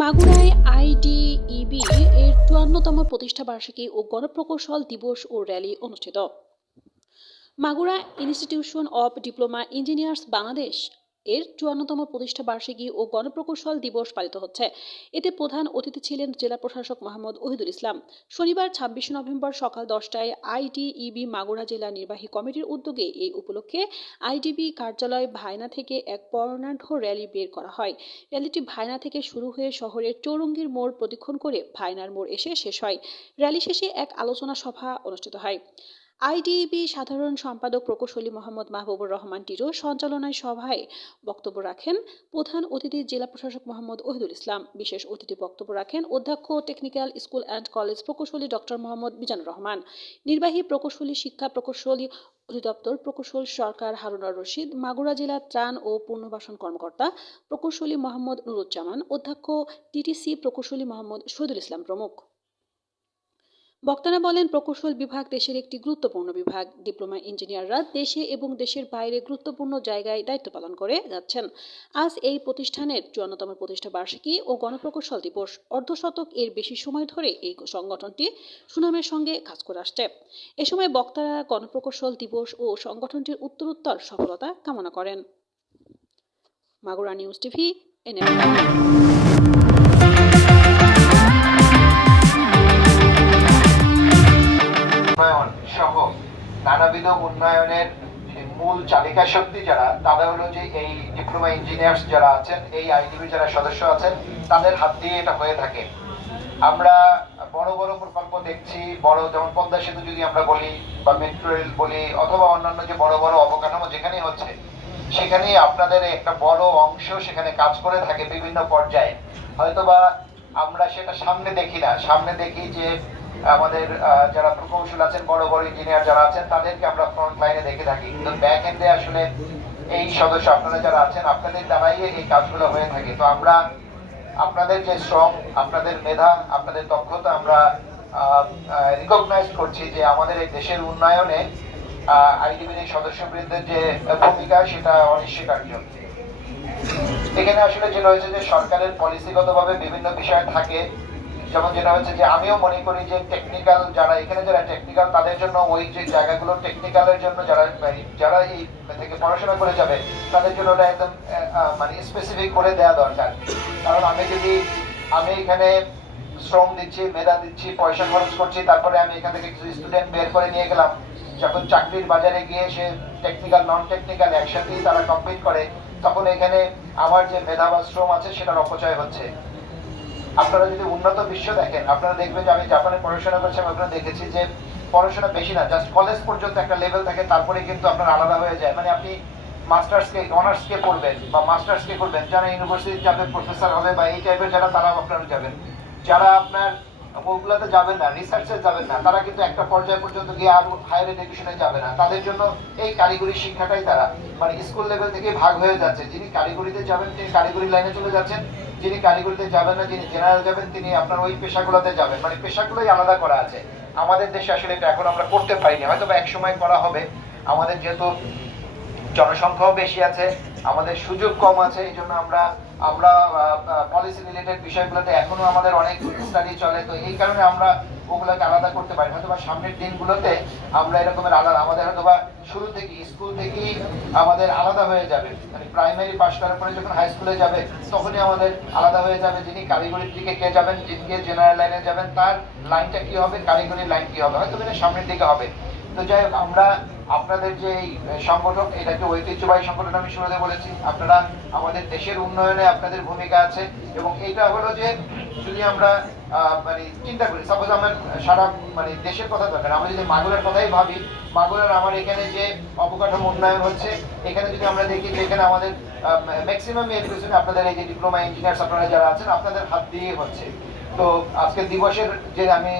মাগুরায় IDEB এর চুয়ান্নতম প্রতিষ্ঠা বার্ষিকী ও গণপ্রকৌশল দিবস ও র্যালি অনুষ্ঠিত। Magura institution of diploma engineers Bangladesh এর চুয়ান্নতম প্রতিষ্ঠা বার্ষিকী ও গণপ্রকৌশল দিবস পালিত হচ্ছে। এতে প্রধান অতিথি ছিলেন জেলা প্রশাসক মোহাম্মদ ওহিদুল ইসলাম। শনিবার, ছাব্বিশে নভেম্বর সকাল দশটায় আইডিইবি মাগুরা জেলা নির্বাহী কমিটির উদ্যোগে এই উপলক্ষে আইডিবি কার্যালয় ভায়না থেকে এক বর্ণাঢ্য র্যালি বের করা হয়। র্যালিটি ভায়না থেকে শুরু হয়ে শহরের চৌরঙ্গীর মোড় প্রদক্ষিণ করে ভায়নার মোড় এসে শেষ হয়। র্যালি শেষে এক আলোচনা সভা অনুষ্ঠিত হয়। আইডিবি সাধারণ সম্পাদক প্রকৌশলী মোহাম্মদ মাহবুবুর রহমান টিরো সঞ্চালনায় সভায় বক্তব্য রাখেন প্রধান অতিথি জেলা প্রশাসক মোহাম্মদ ওহিদুল ইসলাম। বিশেষ অতিথি বক্তব্য রাখেন অধ্যক্ষ, টেকনিক্যাল স্কুল অ্যান্ড কলেজ প্রকৌশলী ডক্টর মোহাম্মদ মিজানুর রহমান। নির্বাহী প্রকৌশলী, শিক্ষা প্রকৌশলী অধিদপ্তর প্রকৌশল সরকার হারুনার রশিদ, মাগুরা জেলা ত্রাণ ও পুনর্বাসন কর্মকর্তা প্রকৌশলী মোহাম্মদ নুরুজ্জামান, অধ্যক্ষ, টিটিসি প্রকৌশলী মোহাম্মদ শহীদুল ইসলাম প্রমুখ। বক্তারা বলেন, প্রকৌশল বিভাগ দেশের একটি গুরুত্বপূর্ণ বিভাগ। ডিপ্লোমা ইঞ্জিনিয়াররা দেশে এবং দেশের বাইরে গুরুত্বপূর্ণ জায়গায় দায়িত্ব পালন করে যাচ্ছেন। আজ এই প্রতিষ্ঠানের চুয়ান্নতম প্রতিষ্ঠা বার্ষিকী ও গণপ্রকৌশল দিবস। অর্ধশতক এর বেশি সময় ধরে এই সংগঠনটি সুনামের সঙ্গে কাজ করে আসছে। এ সময় বক্তারা গণপ্রকৌশল দিবস ও সংগঠনটির উত্তরোত্তর সফলতা কামনা করেন। মাগুরা নিউজ টিভি এনএম সহ নানাবিধ উন্নয়নের মূল চালিকা শক্তি যারা, তারা হলো যে এই ডিপ্লোমা ইঞ্জিনিয়ার্স যারা আছেন, এই আইডিবি যারা সদস্য আছেন, তাদের হাত দিয়ে এটা হয়ে থাকে। আমরা বড় বড় প্রকল্প দেখছি, বড় যেমন পদ্মা সেতু যদি আমরা বলি, বা মেট্রো রেল বলি, অথবা অন্যান্য যে বড় বড় অবকাঠামো যেখানেই হচ্ছে সেখানে আপনাদের একটা বড় অংশ সেখানে কাজ করে থাকে বিভিন্ন পর্যায়ে। হয়তোবা আমরা সেটা সামনে দেখি না, সামনে দেখি যে আমাদের যারা প্রকৌশল আছেন, বড় বড় ইঞ্জিনিয়ার যারা আছেন, তাদেরকে আমরা ফ্রন্ট লাইনে দেখে থাকি। কিন্তু ব্যাক এন্ডে আসলে এই সদস্য আপনারা যারা আছেন, আপনাদের দ্বারাই এই কাজগুলো হয়ে থাকে। তো আমরা আপনাদের যে শ্রম, আপনাদের মেধা, আপনাদের দক্ষতা আমরা রিকগনাইজ করছি যে আমাদের এই দেশের উন্নয়নে আইডিবির সদস্যবৃন্দের যে ভূমিকা, সেটা অনিশ্চয়কার্য এখানে আসলে যেটা হয়েছে যে সরকারের পলিসিগতভাবে বিভিন্ন বিষয় থাকে যেমন যেটা হচ্ছে যে আমিও মনে করি যে টেকনিক্যাল যারা এখানে যারা টেকনিক্যাল তাদের জন্য ওই যে জায়গাগুলো টেকনিক্যালের জন্য যারা যারা এই থেকে পড়াশোনা করে যাবে, তাদের জন্য ওটা একদম মানে স্পেসিফিক করে দেওয়া দরকার। কারণ আমি যদি, আমি এখানে শ্রম দিচ্ছি, মেধা দিচ্ছি, পয়সা খরচ করছি, তারপরে আমি এখান থেকে কিছু স্টুডেন্ট বের করে নিয়ে গেলাম, যখন চাকরির বাজারে গিয়ে সে টেকনিক্যাল নন টেকনিক্যাল একসাথেই তারা কমপ্লিট করে, তখন এখানে আমার যে মেধা বা শ্রম আছে, সেটার অপচয় হচ্ছে। আপনারা যদি উন্নত বিশ্ব দেখেন, আপনারা দেখবেন যে আমি জাপানে পড়াশোনা করছি, আমি আপনারা দেখেছি যে পড়াশোনা বেশি না জাস্ট কলেজ পর্যন্ত একটা লেভেল থাকে তারপরে কিন্তু আপনার আলাদা হয়ে যায়। মানে আপনি মাস্টার্সকে অনার্সকে করবেন বা মাস্টার্সকে করবেন, যারা ইউনিভার্সিটি যাবে প্রফেসর হবে বা এই টাইপের যারা, তারাও আপনারা যাবেন। যারা আপনার ওগুলোতে যাবেন না রিসার্চে যাবেন না। তারা কিন্তু একটা পর্যায় পর্যন্ত গিয়ে আর হায়ার এডুকেশনে যাবে না। তাদের জন্য এই কারিগরি শিক্ষাটাই তারা মানে স্কুল লেভেল থেকে ভাগ হয়ে যাচ্ছে। যিনি কারিগরিতে যাবেন, তিনি কারিগরি লাইনে চলে যাচ্ছেন। যিনি কারিগরিতে যাবেন না, যিনি জেনারেল যাবেন, তিনি আপনার ওই পেশাগুলোতে যাবেন। মানে পেশাগুলোই আলাদা করা আছে। আমাদের দেশে আসলে এটা এখন আমরা করতে পারিনি। হয়তো বা এক সময় করা হবে। আমাদের যেহেতু জনসংখ্যাও বেশি আছে, আমাদের সুযোগ কম আছে, এই জন্য আমরা আমরা পলিসি রিলেটেড বিষয়গুলোতে এখনও আমাদের অনেক স্টাডি চলে, তো এই কারণে আমরা ওগুলোকে আলাদা করতে পারি হয়তো বা সামনের দিনগুলোতে আমরা এরকমের আলাদা, আমাদের হয়তো বা শুরু থেকে স্কুল থেকেই আমাদের আলাদা হয়ে যাবে। মানে প্রাইমারি পাশ করার পরে যখন হাই স্কুলে যাবে, তখনই আমাদের আলাদা হয়ে যাবে যিনি কারিগরির দিকে কে যাবেন, যিনি জেনারেল লাইনে যাবেন, তার লাইনটা কি হবে কারিগরি লাইন কি হবে, হয়তো এটা সামনের দিকে হবে। তো যাই হোক, আমরা আপনাদের যে এই সংগঠন, এটা একটা ঐতিহ্যবাহী সংগঠন আমি শুরুতে বলেছি। আপনারা আমাদের দেশের উন্নয়নে আপনাদের ভূমিকা আছে এবং এটা হলো যে যদি আমরা মানে চিন্তা করি সাপোজ আমার সারা মানে দেশের কথা দরকার, আমরা যদি মাগুরার কথাই ভাবি, মাগুরার আমার এখানে যে অবকাঠামো উন্নয়ন হচ্ছে, এখানে যদি আমরা দেখি যে এখানে আমাদের ম্যাক্সিমাম এর আপনাদের এই যে ডিপ্লোমা ইঞ্জিনিয়ার্স আপনারা যারা আছেন, আপনাদের হাত দিয়ে হচ্ছে। তো আজকে দিবসের যে আমি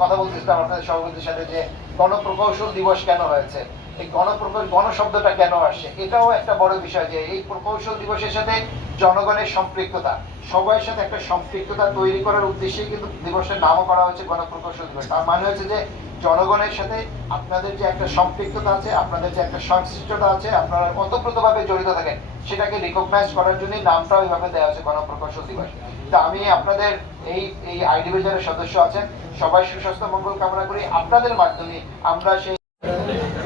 কথা বলতেছিলাম আপনাদের সভাপতির সাথে যে গণপ্রকৌশল দিবস কেন হয়েছে? এই গণপ্রকৌশল গণ শব্দটা কেন আসছে? এটাও একটা বড় বিষয় যে এই প্রকৌশল দিবসের সাথে জনগণের সম্পৃক্ততা সবার সাথে একটা সম্পৃক্ততা তৈরি করার উদ্দেশ্যে কিন্তু দিবসের নামও করা হয়েছে গণপ্রকৌশল দিবস। তার মানে হচ্ছে যে জনগণের সাথে আপনাদের যে একটা সম্পৃক্ততা আছে, আপনাদের যে একটা সংশ্লিষ্টতা আছে, আপনারা ওতপ্রোতভাবে জড়িত থাকেন, সেটাকে রিকগনাইজ করার জন্যই নামটা ওইভাবে দেওয়া হয়েছে গণপ্রকৌশল দিবস। তা আমি আপনাদের এই এই আইডিবি যারা সদস্য আছেন, সবাই সুস্বাস্থ্য, মঙ্গল কামনা করি। আপনাদের মাধ্যমে আমরা সেই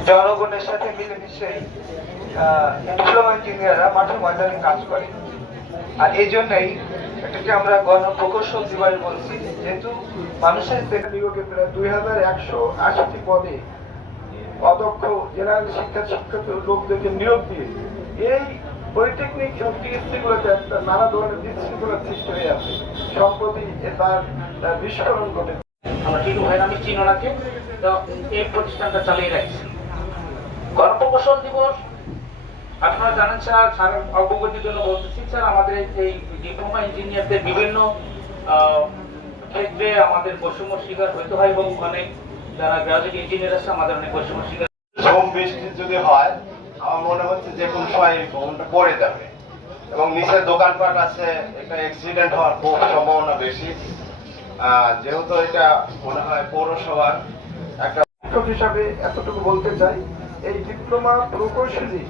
জনগণের সাথে মিলেমিশেই ডিপ্লোমা ইঞ্জিনিয়াররা মাঠে ময়দানে কাজ করে। আর এই জন্যই এটাকে আমরা গণপ্রকৌশল দিবস বলছি। যেহেতু মানুষের থেকে নিয়োগে প্রায় দুই হাজার একশো আশিটি পদে অদক্ষ জেনারেল শিক্ষা শিক্ষিত লোকদেরকে নিয়োগ দিয়ে এই পলিটেকনিক এবং টিএসসি গুলোতে একটা নানা ধরনের বিশৃঙ্খলার সৃষ্টি হয়ে আছে। সম্প্রতি তার বিস্ফোরণ ঘটেছে। আমরা টিটু ভাই আমি চিনোনাকে তো এই প্রতিষ্ঠানটা চালিয়ে রাখছি। গণপ্রকৌশল দিবস। আপনারা জানেন স্যার স্যারের অগ্রগতির জন্য বলতেছি স্যার আমাদের এই ডিপ্লোমা ইঞ্জিনিয়ারদের বিভিন্ন ক্ষেত্রে আমাদের বৈষম্য শিকার হতে হয় এবং অনেক যারা গ্রাজুয়েট ইঞ্জিনিয়ার আছে আমাদের অনেক বৈষম্য শিকার ঝোম বৃষ্টি যদি হয় আমার মনে হচ্ছে যে কোনো সময় এই ভবনটা পড়ে যাবে। এবং নিচে দোকানপাট আছে একটা অ্যাক্সিডেন্ট হওয়ার খুব সম্ভাবনা বেশি। আহ, যেহেতু এটা মনে হয় পৌরসভার একটা শিক্ষক হিসাবে এতটুকু বলতে চাই এই ডিপ্লোমা প্রকৌশলী